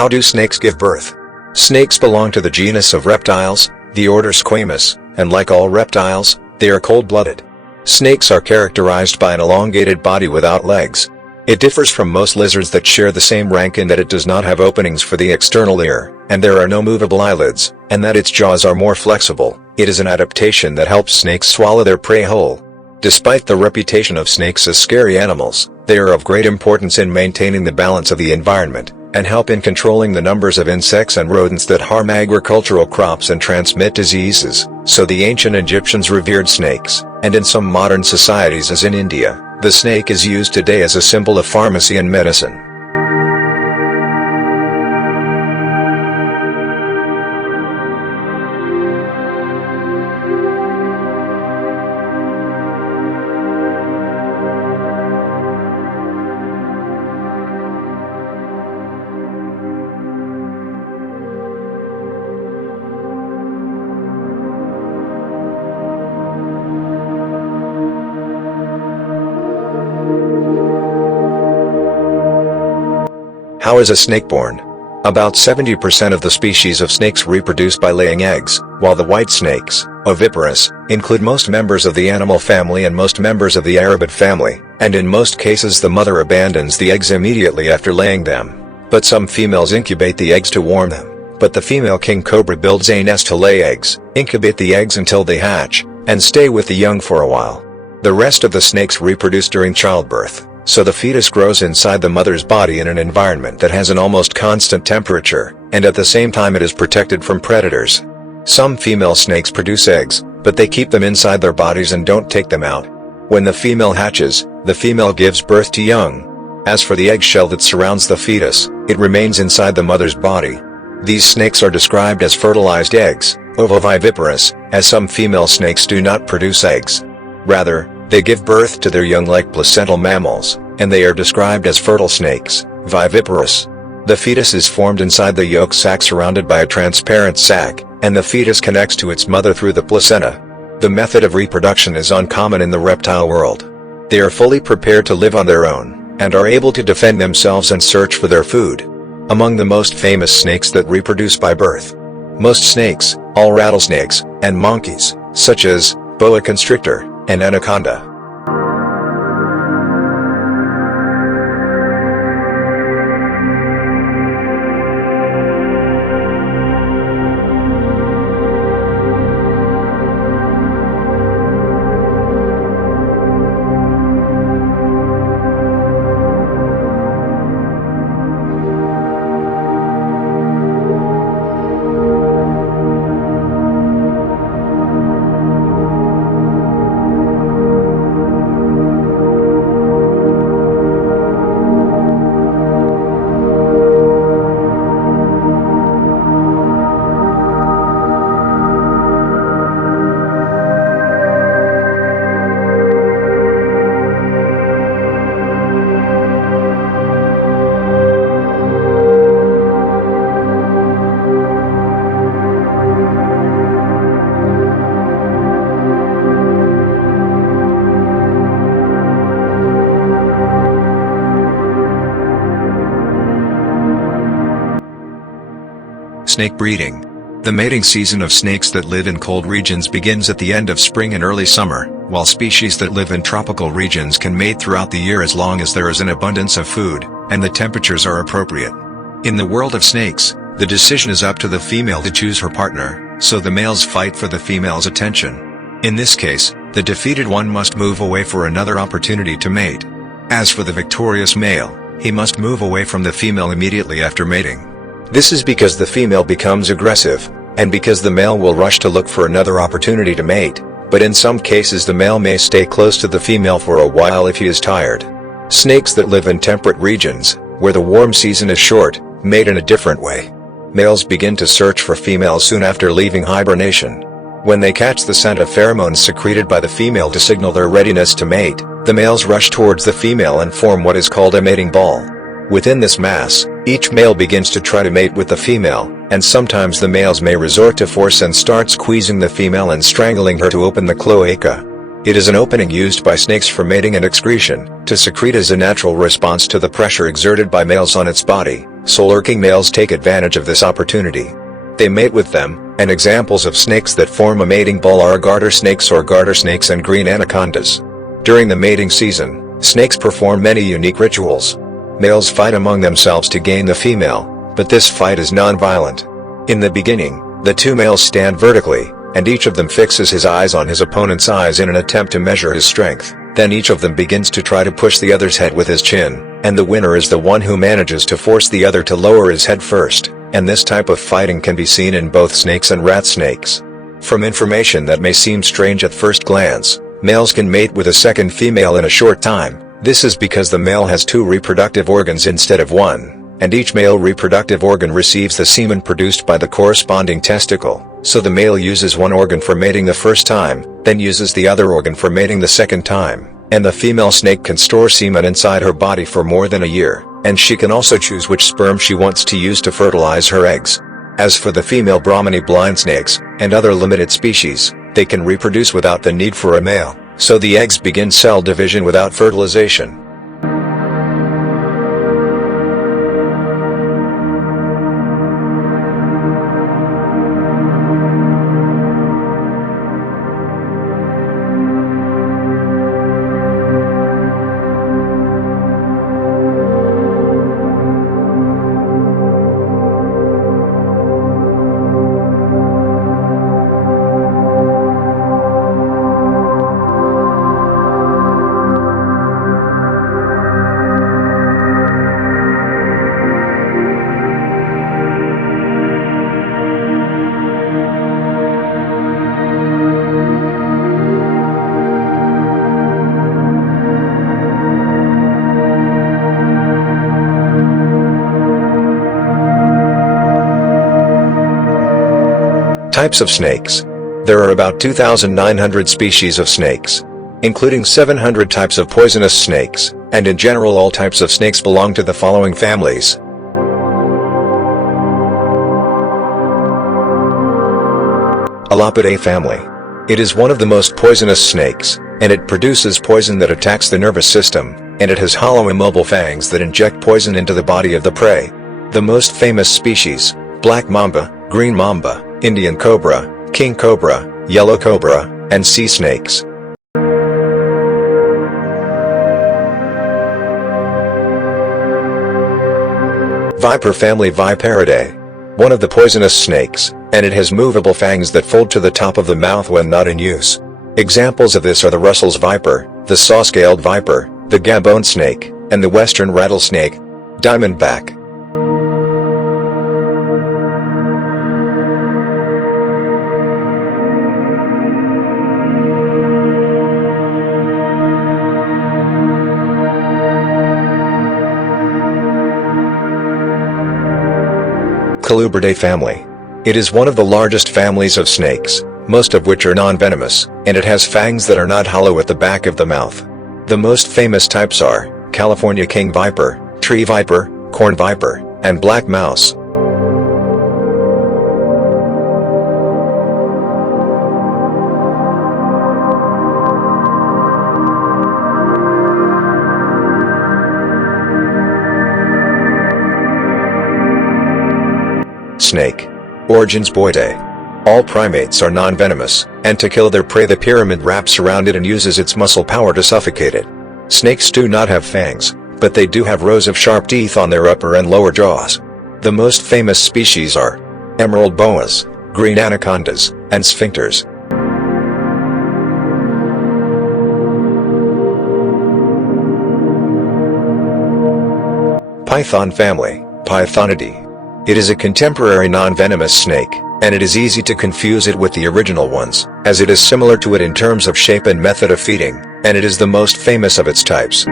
How do snakes give birth? Snakes belong to the genus of reptiles, the order Squamous, and like all reptiles, they are cold-blooded. Snakes are characterized by an elongated body without legs. It differs from most lizards that share the same rank in that it does not have openings for the external ear, and there are no movable eyelids, and that its jaws are more flexible. It is an adaptation that helps snakes swallow their prey whole. Despite the reputation of snakes as scary animals, they are of great importance in maintaining the balance of the environment, and help in controlling the numbers of insects and rodents that harm agricultural crops and transmit diseases. So the ancient Egyptians revered snakes, and in some modern societies as in India, the snake is used today as a symbol of pharmacy and medicine. How is a snake born? About 70% of the species of snakes reproduce by laying eggs, while the white snakes, oviparous, include most members of the animal family and most members of the Rarest family, and in most cases the mother abandons the eggs immediately after laying them. But some females incubate the eggs to warm them, but the female king cobra builds a nest to lay eggs, incubate the eggs until they hatch, and stay with the young for a while. The rest of the snakes reproduce during childbirth. So the fetus grows inside the mother's body in an environment that has an almost constant temperature, and at the same time it is protected from predators. Some female snakes produce eggs, but they keep them inside their bodies and don't take them out. When the female hatches, the female gives birth to young. As for the eggshell that surrounds the fetus, it remains inside the mother's body. These snakes are described as fertilized eggs, ovoviviparous, as some female snakes do not produce eggs. Rather, they give birth to their young like placental mammals, and they are described as fertile snakes, viviparous. The fetus is formed inside the yolk sac surrounded by a transparent sac, and the fetus connects to its mother through the placenta. The method of reproduction is uncommon in the reptile world. They are fully prepared to live on their own, and are able to defend themselves and search for their food. Among the most famous snakes that reproduce by birth, most snakes, all rattlesnakes, and monkeys, such as boa constrictor and anaconda. Snake breeding. The mating season of snakes that live in cold regions begins at the end of spring and early summer, while species that live in tropical regions can mate throughout the year as long as there is an abundance of food, and the temperatures are appropriate. In the world of snakes, the decision is up to the female to choose her partner, so the males fight for the female's attention. In this case, the defeated one must move away for another opportunity to mate. As for the victorious male, he must move away from the female immediately after mating. This is because the female becomes aggressive, and because the male will rush to look for another opportunity to mate, but in some cases the male may stay close to the female for a while if he is tired. Snakes that live in temperate regions, where the warm season is short, mate in a different way. Males begin to search for females soon after leaving hibernation. When they catch the scent of pheromones secreted by the female to signal their readiness to mate, the males rush towards the female and form what is called a mating ball. Within this mass, each male begins to try to mate with the female, and sometimes the males may resort to force and start squeezing the female and strangling her to open the cloaca. It is an opening used by snakes for mating and excretion, to secrete as a natural response to the pressure exerted by males on its body. so lurking males take advantage of this opportunity. They mate with them, and examples of snakes that form a mating bowl are garter snakes and green anacondas. During the mating season, snakes perform many unique rituals. Males fight among themselves to gain the female, but this fight is non-violent. In the beginning, the two males stand vertically, and each of them fixes his eyes on his opponent's eyes in an attempt to measure his strength. Then each of them begins to try to push the other's head with his chin, and the winner is the one who manages to force the other to lower his head first. And this type of fighting can be seen in both snakes and rat snakes. From information that may seem strange at first glance, males can mate with a second female in a short time. This is because the male has two reproductive organs instead of one, and each male reproductive organ receives the semen produced by the corresponding testicle. So the male uses one organ for mating the first time, then uses the other organ for mating the second time, and the female snake can store semen inside her body for more than a year. And she can also choose which sperm she wants to use to fertilize her eggs. As for the female Brahmani blind snakes, and other limited species, they can reproduce without the need for a male, so the eggs begin cell division without fertilization. Types of snakes. There are about 2,900 species of snakes, including 700 types of poisonous snakes, and in general all types of snakes belong to the following families. Elongated family. It is one of the most poisonous snakes, and it produces poison that attacks the nervous system, and it has hollow immobile fangs that inject poison into the body of the prey. The most famous species: black mamba, green mamba, Indian cobra, king cobra, yellow cobra, and sea snakes. Viper family Viperidae. One of the poisonous snakes, and it has movable fangs that fold to the top of the mouth when not in use. Examples of this are the Russell's viper, the saw-scaled viper, the Gabon snake, and the western rattlesnake, diamondback. Colubridae family. It is one of the largest families of snakes, most of which are non-venomous, and it has fangs that are not hollow at the back of the mouth. The most famous types are California king viper, tree viper, corn viper, and black mouse. Snake. Origins Boidae. All primates are non-venomous, and to kill their prey the pyramid wraps around it and uses its muscle power to suffocate it. Snakes do not have fangs, but they do have rows of sharp teeth on their upper and lower jaws. The most famous species are emerald boas, green anacondas, and sphincters. Python family, Pythonidae. It is a contemporary non-venomous snake, and it is easy to confuse it with the original ones, as it is similar to it in terms of shape and method of feeding, and it is the most famous of its types.